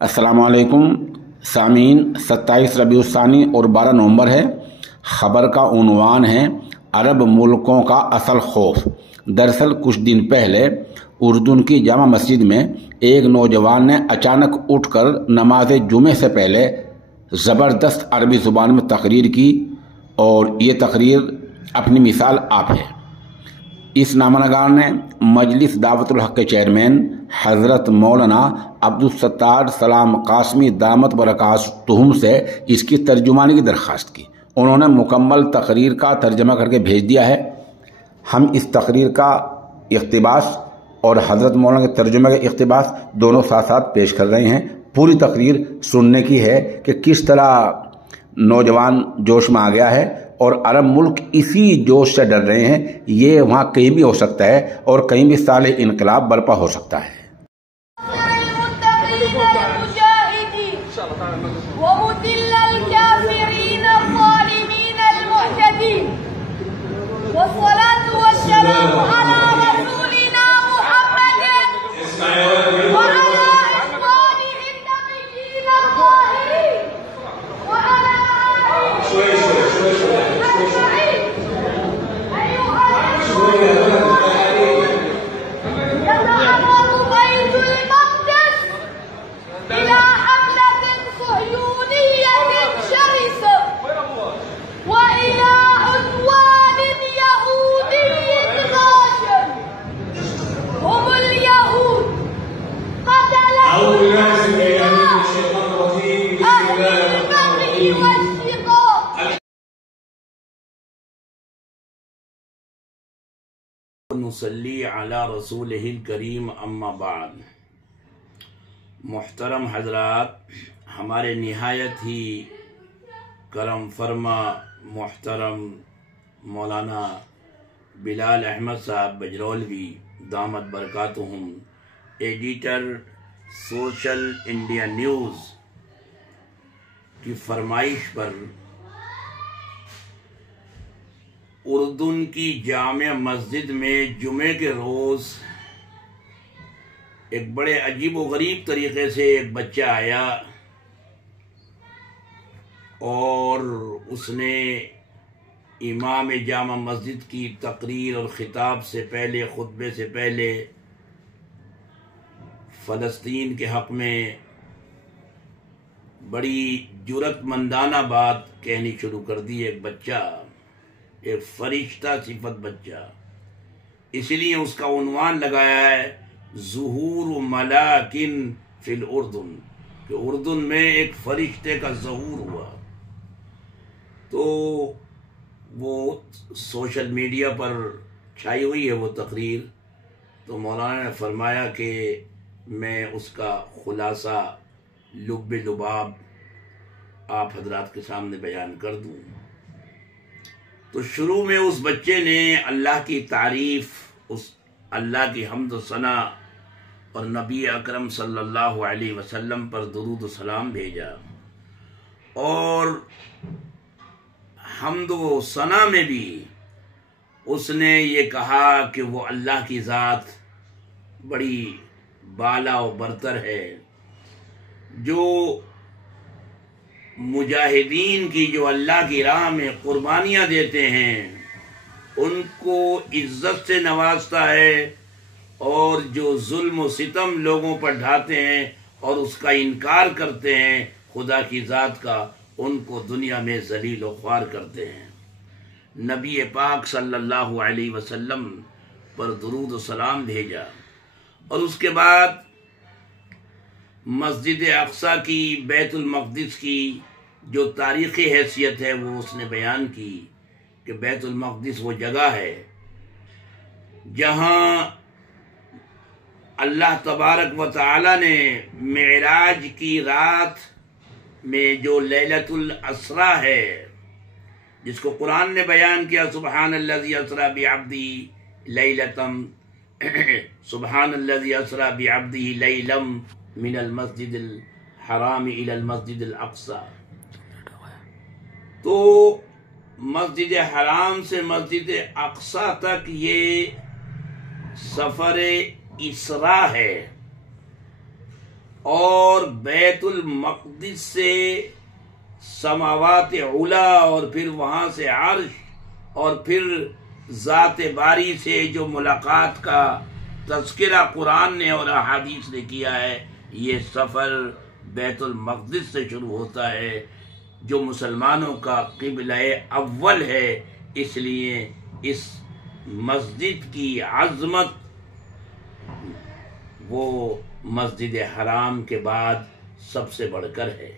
السلام علیکم سامعین، 27 ربیع الثانی اور 12 نومبر ہے۔ خبر کا عنوان ہے عرب ملکوں کا اصل خوف۔ دراصل کچھ دن پہلے اردن کی جامع مسجد میں ایک نوجوان نے اچانک اٹھ کر نماز جمعے سے پہلے زبردست عربی زبان میں تقریر کی، اور یہ تقریر اپنی مثال آپ ہے۔ اس نامہ نگار نے مجلس دعوت الحق کے چیئرمین حضرت مولانا عبدالستار سلام قاسمی دامت برکاتہم سے اس کی ترجمانی کی درخواست کی۔ انہوں نے مکمل تقریر کا ترجمہ کر کے بھیج دیا ہے۔ ہم اس تقریر کا اقتباس اور حضرت مولانا کے ترجمے کا اقتباس دونوں ساتھ ساتھ پیش کر رہے ہیں۔ پوری تقریر سننے کی ہے کہ کس طرح نوجوان جوش میں آ گیا ہے، اور عرب ملک اسی جوش سے ڈر رہے ہیں۔ یہ وہاں کہیں بھی ہو سکتا ہے اور کہیں بھی صالح انقلاب برپا ہو سکتا ہے۔ نصلی علی رسولہ الکریم اما بعد۔ محترم حضرات، ہمارے نہایت ہی کرم فرما محترم مولانا بلال احمد صاحب بجرولوی دامت برکاتہم، ایڈیٹر سوشل انڈیا نیوز کی فرمائش پر اردن کی جامع مسجد میں جمعے کے روز ایک بڑے عجیب و غریب طریقے سے ایک بچہ آیا اور اس نے امام جامع مسجد کی تقریر اور خطاب سے پہلے، خطبے سے پہلے، فلسطین کے حق میں بڑی جرأت مندانہ بات کہنی شروع کر دی۔ ایک بچہ، ایک فرشتہ صفت بچہ، اس لیے اس کا عنوان لگایا ہے ظہور ملاکن فی الاردن، کہ اردن میں ایک فرشتے کا ظہور ہوا۔ تو وہ سوشل میڈیا پر چھائی ہوئی ہے وہ تقریر، تو مولانا نے فرمایا کہ میں اس کا خلاصہ لب لباب آپ حضرات کے سامنے بیان کر دوں۔ تو شروع میں اس بچے نے اللہ کی تعریف، اس اللہ کی حمد و ثنا اور نبی اکرم صلی اللہ علیہ وسلم پر درود و سلام بھیجا، اور حمد و ثنا میں بھی اس نے یہ کہا کہ وہ اللہ کی ذات بڑی بالا و برتر ہے، جو مجاہدین کی، جو اللہ کی راہ میں قربانیاں دیتے ہیں، ان کو عزت سے نوازتا ہے، اور جو ظلم و ستم لوگوں پر ڈھاتے ہیں اور اس کا انکار کرتے ہیں خدا کی ذات کا، ان کو دنیا میں ذلیل و خوار کرتے ہیں۔ نبی پاک صلی اللہ علیہ وسلم پر درود و سلام بھیجا، اور اس کے بعد مسجد اقصی کی، بیت المقدس کی جو تاریخی حیثیت ہے وہ اس نے بیان کی، کہ بیت المقدس وہ جگہ ہے جہاں اللہ تبارک و تعالی نے معراج کی رات میں جو لیلۃ الاسریٰ ہے، جس کو قرآن نے بیان کیا، سبحان الذی اسریٰ بعبدہ لیلۃ سبحان الذی اسریٰ بعبدہ لیلا من المسجد الحرام الى المسجد الاقصی۔ تو مسجد حرام سے مسجد اقصی تک یہ سفر اسراء ہے اور بیت المقدس سے سماوات علا اور پھر وہاں سے عرش اور پھر ذات باری سے جو ملاقات کا تذکرہ قرآن نے اور احادیث نے کیا ہے، یہ سفر بیت المقدس سے شروع ہوتا ہے جو مسلمانوں کا قبلہ اول ہے۔ اس لیے اس مسجد کی عظمت وہ مسجد حرام کے بعد سب سے بڑھ کر ہے۔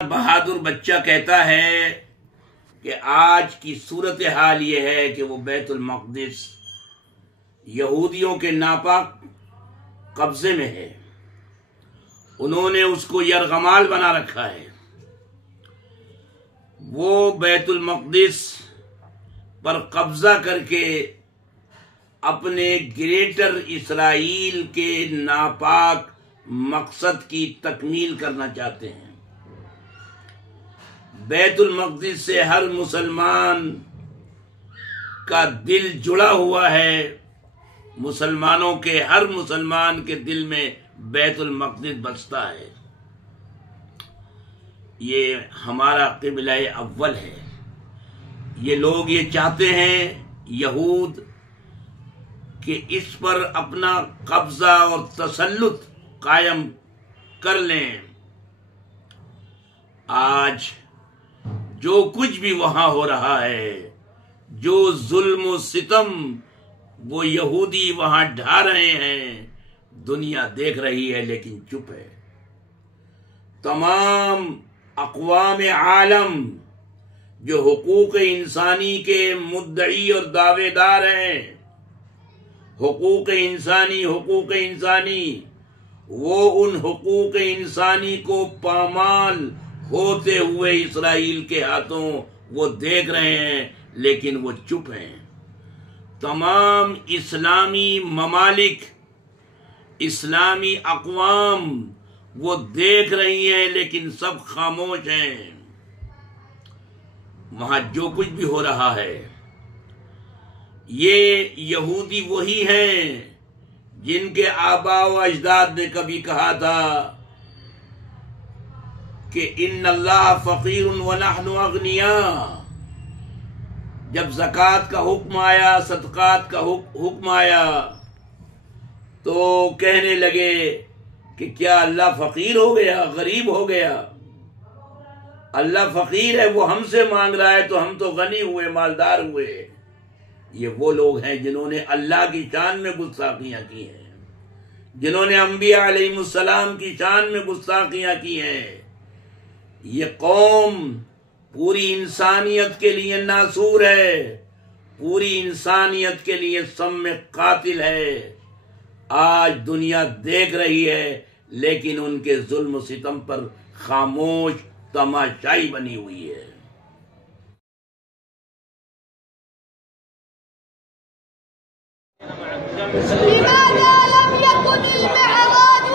بہادر بچہ کہتا ہے کہ آج کی صورتحال یہ ہے کہ وہ بیت المقدس یہودیوں کے ناپاک قبضے میں ہے، انہوں نے اس کو یرغمال بنا رکھا ہے۔ وہ بیت المقدس پر قبضہ کر کے اپنے گریٹر اسرائیل کے ناپاک مقصد کی تکمیل کرنا چاہتے ہیں۔ بیت المقدس سے ہر مسلمان کا دل جڑا ہوا ہے، مسلمانوں کے ہر مسلمان کے دل میں بیت المقدس بستا ہے۔ یہ ہمارا قبلہ اول ہے۔ یہ لوگ یہ چاہتے ہیں یہود کہ اس پر اپنا قبضہ اور تسلط قائم کر لیں۔ آج جو کچھ بھی وہاں ہو رہا ہے، جو ظلم و ستم وہ یہودی وہاں ڈھا رہے ہیں، دنیا دیکھ رہی ہے لیکن چپ ہے۔ تمام اقوام عالم جو حقوق انسانی کے مدعی اور دعوے دار ہیں، حقوق انسانی وہ ان حقوق انسانی کو پامال ہوتے ہوئے اسرائیل کے ہاتھوں وہ دیکھ رہے ہیں لیکن وہ چپ ہیں۔ تمام اسلامی ممالک، اسلامی اقوام وہ دیکھ رہی ہیں لیکن سب خاموش ہیں۔ وہاں جو کچھ بھی ہو رہا ہے، یہ یہودی وہی ہیں جن کے آباء و اجداد نے کبھی کہا تھا کہ ان اللہ فقیر ونحن اغنیاء۔ جب زکوٰۃ کا حکم آیا، صدقات کا حکم آیا تو کہنے لگے کہ کیا اللہ فقیر ہو گیا، غریب ہو گیا؟ اللہ فقیر ہے، وہ ہم سے مانگ رہا ہے تو ہم تو غنی ہوئے، مالدار ہوئے۔ یہ وہ لوگ ہیں جنہوں نے اللہ کی شان میں گستاخیاں کی ہیں، جنہوں نے انبیاء علیہ السلام کی شان میں گستاخیاں کی ہیں۔ یہ قوم پوری انسانیت کے لیے ناصور ہے، پوری انسانیت کے لیے سم قاتل ہے۔ آج دنیا دیکھ رہی ہے لیکن ان کے ظلم و ستم پر خاموش تماشائی بنی ہوئی ہے۔ لماذا لم يكن المعراج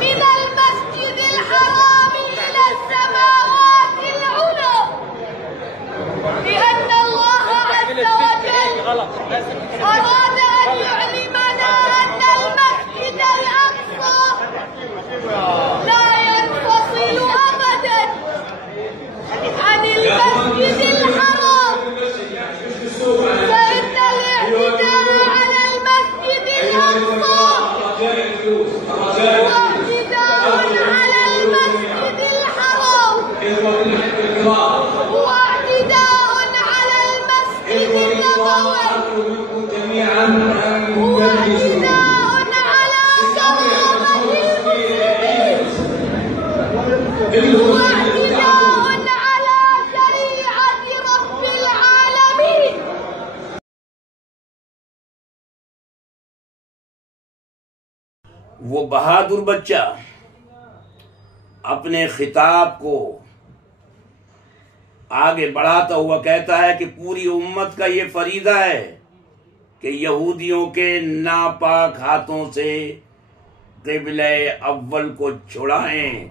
من المسجد الحرام إلى السماوات العلى؟ لأن الله عز وجل أراد أن يعلمنا أن المسجد وہ بہادر بچہ اپنے خطاب کو آگے بڑھاتا ہوا کہتا ہے کہ پوری امت کا یہ فریضہ ہے کہ یہودیوں کے ناپاک ہاتھوں سے قبلہ اول کو چھڑائیں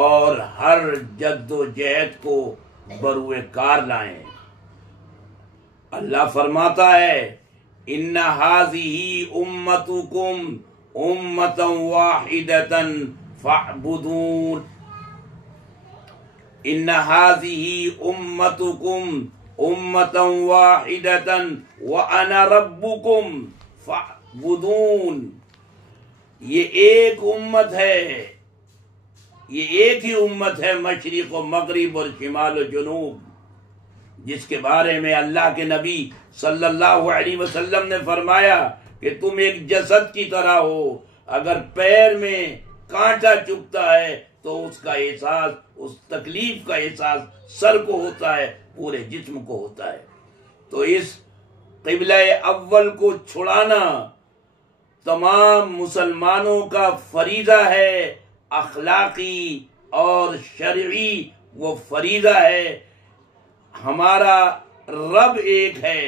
اور ہر جد و جہد کو بروئے کار لائیں۔ اللہ فرماتا ہے ان ھذہ امتکم امۃ واحدۃ فاعبدون، ان ھذہ امتکم امۃ واحدۃ وانا ربکم فاعبدون، یہ ایک امت ہے، یہ ایک ہی امت ہے مشرق و مغرب اور شمال و جنوب، جس کے بارے میں اللہ کے نبی صلی اللہ علیہ وسلم نے فرمایا کہ تم ایک جسد کی طرح ہو، اگر پیر میں کانٹا چبھتا ہے تو اس کا احساس، اس تکلیف کا احساس سر کو ہوتا ہے، پورے جسم کو ہوتا ہے۔ تو اس قبلہ اول کو چھڑانا تمام مسلمانوں کا فریضہ ہے، اخلاقی اور شرعی وہ فریضہ ہے۔ ہمارا رب ایک ہے،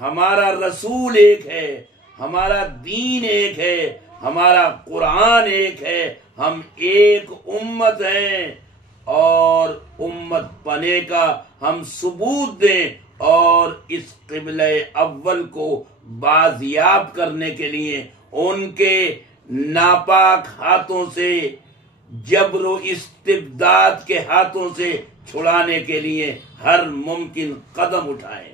ہمارا رسول ایک ہے، ہمارا دین ایک ہے، ہمارا قرآن ایک ہے، ہم ایک امت ہیں، اور امت پنے کا ہم ثبوت دیں اور اس قبلہ اول کو بازیاب کرنے کے لیے ان کے ناپاک ہاتھوں سے، جبر و استبداد کے ہاتھوں سے چھڑانے کے لیے ہر ممکن قدم اٹھائیں۔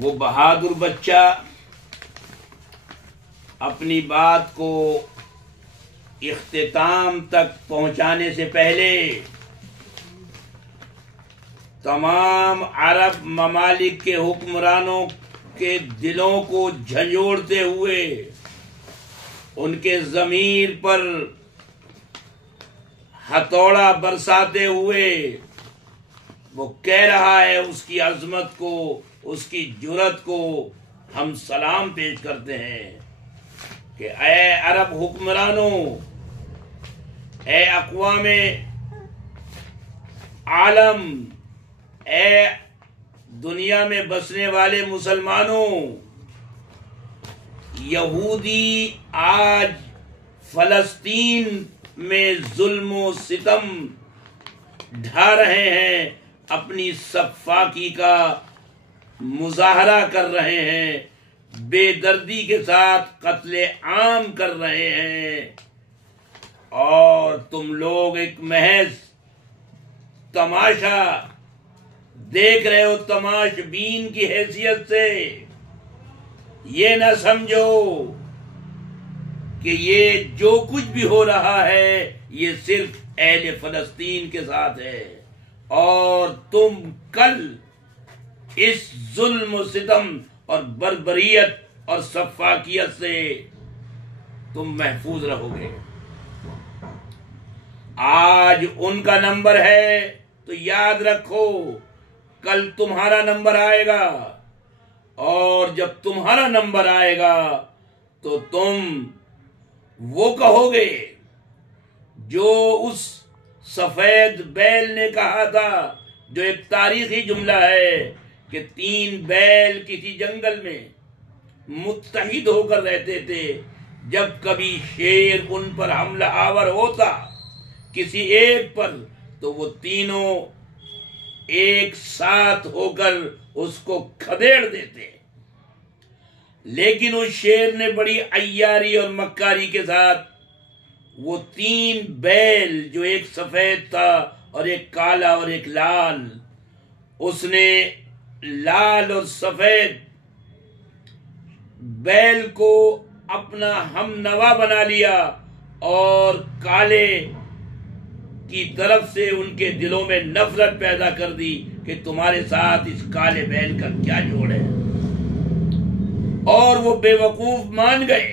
وہ بہادر بچہ اپنی بات کو اختتام تک پہنچانے سے پہلے تمام عرب ممالک کے حکمرانوں کے دلوں کو جھنجھوڑتے ہوئے، ان کے ضمیر پر ہتھوڑا برساتے ہوئے وہ کہہ رہا ہے، اس کی عظمت کو، اس کی جرأت کو ہم سلام پیش کرتے ہیں کہ اے عرب حکمرانوں، اے اقوام عالم، اے دنیا میں بسنے والے مسلمانوں، یہودی آج فلسطین میں ظلم و ستم ڈھا رہے ہیں، اپنی سفاکی کا مظاہرہ کر رہے ہیں، بے دردی کے ساتھ قتل عام کر رہے ہیں، اور تم لوگ ایک محض تماشا دیکھ رہے ہو، تماش بین کی حیثیت سے۔ یہ نہ سمجھو کہ یہ جو کچھ بھی ہو رہا ہے یہ صرف اہل فلسطین کے ساتھ ہے، اور تم کل اس ظلم و ستم اور بربریت اور سفاکیت سے تم محفوظ رہو گے۔ آج ان کا نمبر ہے تو یاد رکھو، کل تمہارا نمبر آئے گا، اور جب تمہارا نمبر آئے گا تو تم وہ کہو گے جو اس سفید بیل نے کہا تھا، جو ایک تاریخی جملہ ہے کہ 3 بیل کسی جنگل میں متحد ہو کر رہتے تھے، جب کبھی شیر ان پر حملہ آور ہوتا کسی ایک پر تو وہ تینوں ایک ساتھ ہو کر اس کو کھدیڑ دیتے، لیکن اس شیر نے بڑی عیاری اور مکاری کے ساتھ وہ 3 بیل، جو ایک سفید تھا اور ایک کالا اور ایک لال، اس نے لال اور سفید بیل کو اپنا ہم نوا بنا لیا، اور کالے کی طرف سے ان کے دلوں میں نفرت پیدا کر دی کہ تمہارے ساتھ اس کالے بیل کا کیا جوڑ ہے، اور وہ بے وقوف مان گئے،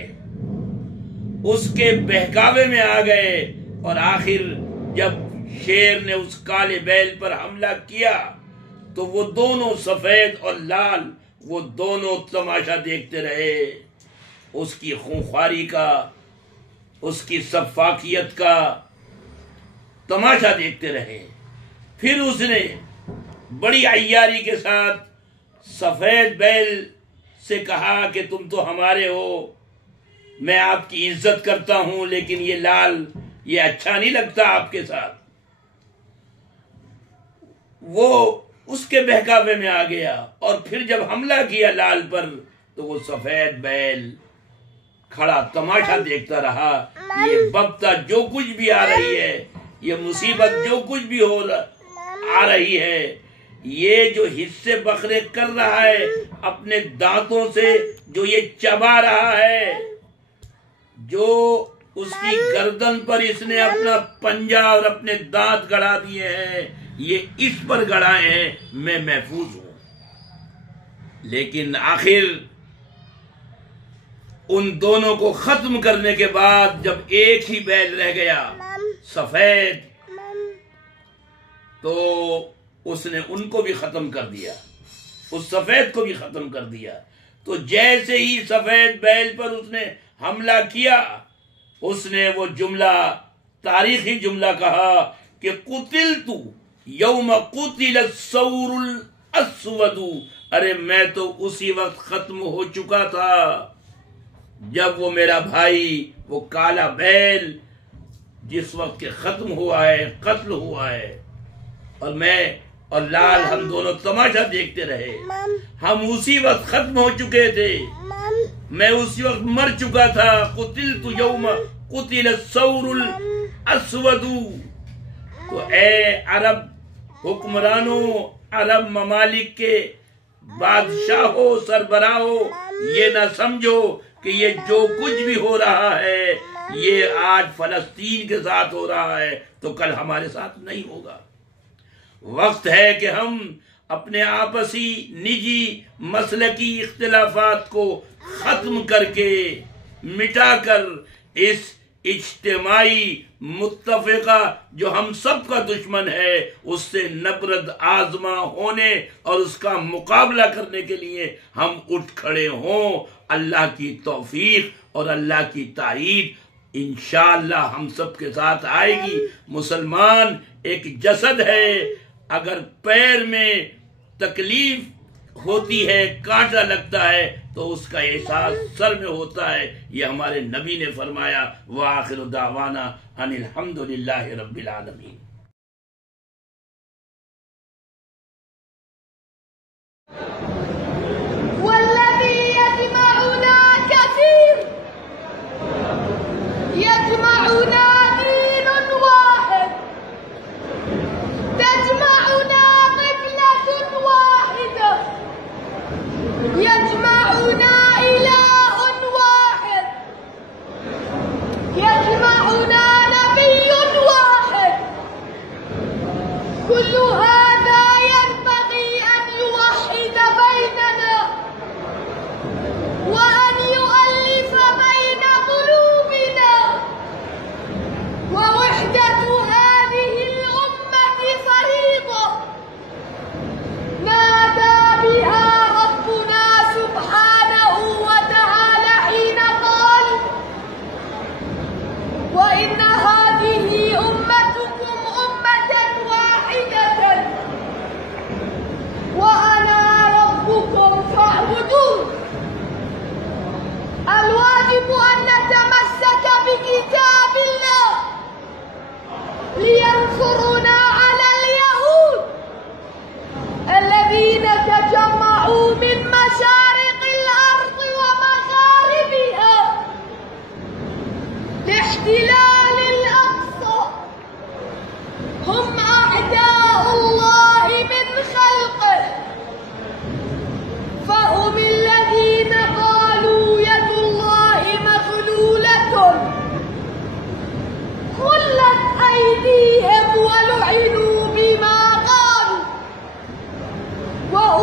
اس کے بہکاوے میں آ گئے، اور آخر جب شیر نے اس کالے بیل پر حملہ کیا تو وہ دونوں سفید اور لال، وہ دونوں تماشا دیکھتے رہے، اس کی خونخواری کا، اس کی سفاکیت کا تماشا دیکھتے رہے۔ پھر اس نے بڑی عیاری کے ساتھ سفید بیل سے کہا کہ تم تو ہمارے ہو، میں آپ کی عزت کرتا ہوں، لیکن یہ لال یہ اچھا نہیں لگتا آپ کے ساتھ۔ وہ اس کے بہکاوے میں آ گیا، اور پھر جب حملہ کیا لال پر تو وہ سفید بیل کھڑا تماشا دیکھتا رہا۔ یہ ببتا جو کچھ بھی آ رہی ہے، یہ مصیبت جو کچھ بھی آ رہی ہے، یہ جو حصے بکھرے کر رہا ہے اپنے دانتوں سے، جو یہ چبا رہا ہے، جو اس کی گردن پر اس نے اپنا پنجہ اور اپنے دانت گڑا دیے ہیں، یہ اس پر گڑائے ہیں، میں محفوظ ہوں۔ لیکن آخر ان دونوں کو ختم کرنے کے بعد جب ایک ہی بیل رہ گیا سفید، تو اس نے ان کو بھی ختم کر دیا، اس سفید کو بھی ختم کر دیا۔ تو جیسے ہی سفید بیل پر اس نے حملہ کیا، اس نے وہ جملہ، تاریخی جملہ کہا کہ قتلت یوم قتل الثور الاسود، ارے میں تو اسی وقت ختم ہو چکا تھا جب وہ میرا بھائی، وہ کالا بیل جس وقت کے ختم ہوا ہے، قتل ہوا ہے، اور میں اور لال ہم دونوں تماشا دیکھتے رہے، ہم اسی وقت ختم ہو چکے تھے، میں اسی وقت مر چکا تھا۔ قتلت یوم قتل الثور الاسود۔ تو اے عرب حکمرانوں، عرب ممالک کے بادشاہوں، سربراہوں، یہ نہ سمجھو کہ یہ جو کچھ بھی ہو رہا ہے یہ آج فلسطین کے ساتھ ہو رہا ہے تو کل ہمارے ساتھ نہیں ہوگا۔ وقت ہے کہ ہم اپنے آپسی نجی مسلکی اختلافات کو ختم کر کے، مٹا کر، اس اجتماعی متفقہ جو ہم سب کا دشمن ہے اس سے نبرد آزما ہونے اور اس کا مقابلہ کرنے کے لیے ہم اٹھ کھڑے ہوں۔ اللہ کی توفیق اور اللہ کی تائید انشاءاللہ ہم سب کے ساتھ آئے گی۔ مسلمان ایک جسد ہے، اگر پیر میں تکلیف ہوتی ہے، کانٹا لگتا ہے تو اس کا احساس سر میں ہوتا ہے، یہ ہمارے نبی نے فرمایا۔ وآخر دعوانا ان الحمدللہ رب العالمین۔ والذي يجمعنا كثير، يجمعنا دين واحد، تجمعنا قبلة واحدة، يجمعنا إله واحد، يجمعنا نبي واحد، كل هذا ينبغي أن يوحد بيننا،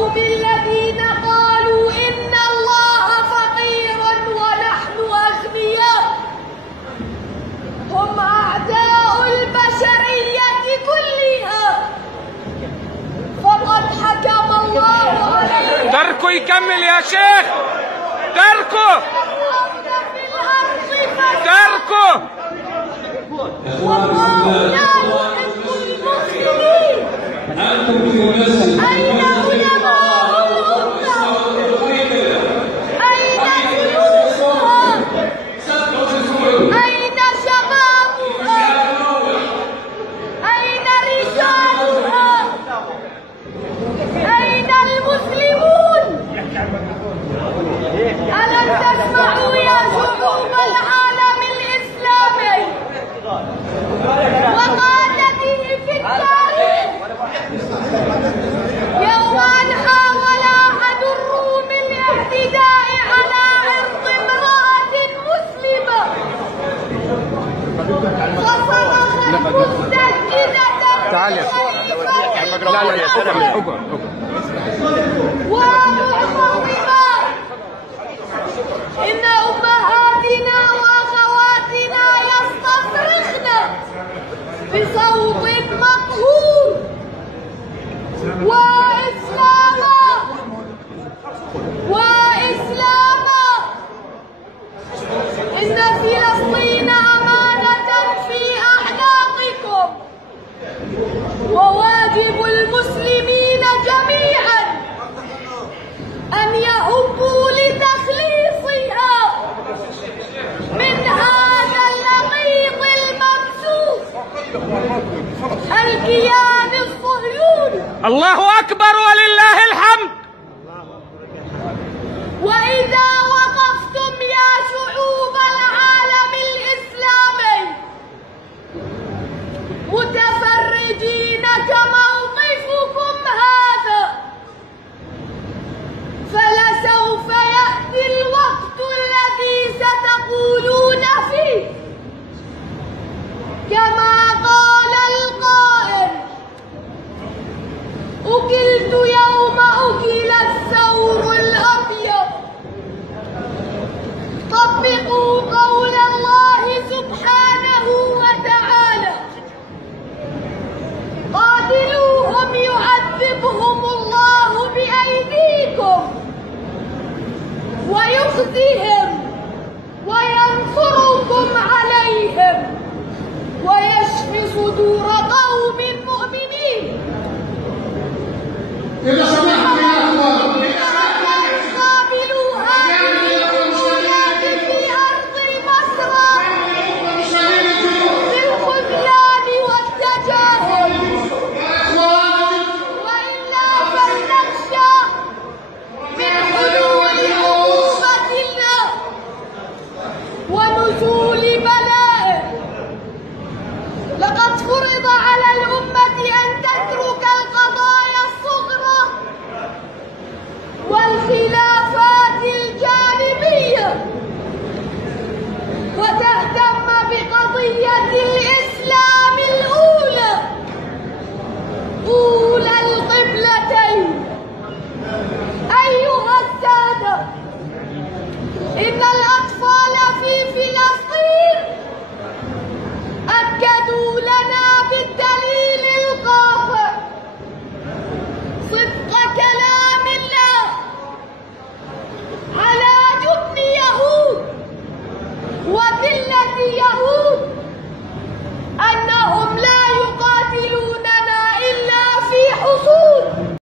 هم الذين قالوا إن الله فقير ونحن أغنياء. هم أعداء البشرية كلها، فقد حكم الله عليهم. تركوا يكمل يا شيخ، تركوا تركوا. والله لا يحب المفسدين. أين علماؤهم؟ أين جنودها؟ أين شبابها؟ أين رجالها؟ أين المسلمون؟ ألم تسمعوا يا شعوب العالم الإسلامي وقادته في التاريخ يوم أن حاول أحد الروم الاعتداء على عرض امرأة مسلمة فصرخت مستجدة ومعتصمة إن أمهاتنا وأخواتنا يستصرخن بصوت مقهور وإسلاما وإسلاما. إن فلسطين أمانة في أعناقكم، وواجب المسلمين جميعا أن يهبوا لتخليصها من هذا اللقيط الممسوس الكيان الصهيوني. الله أكبر ولله الحمد. وإذا وقفتم يا شعوب العالم الإسلامي متفرجين كموقفكم هذا، فلسوف يأتي الوقت الذي ستقولون فيه كما قال القائل: أكلت يوم أكل الثور الأبيض. طبقوا قول الله سبحانه وتعالى: قاتلوهم يعذبهم الله بأيديكم ويخزيهم وينصركم عليهم ويشفي صدور قوم مؤمنين.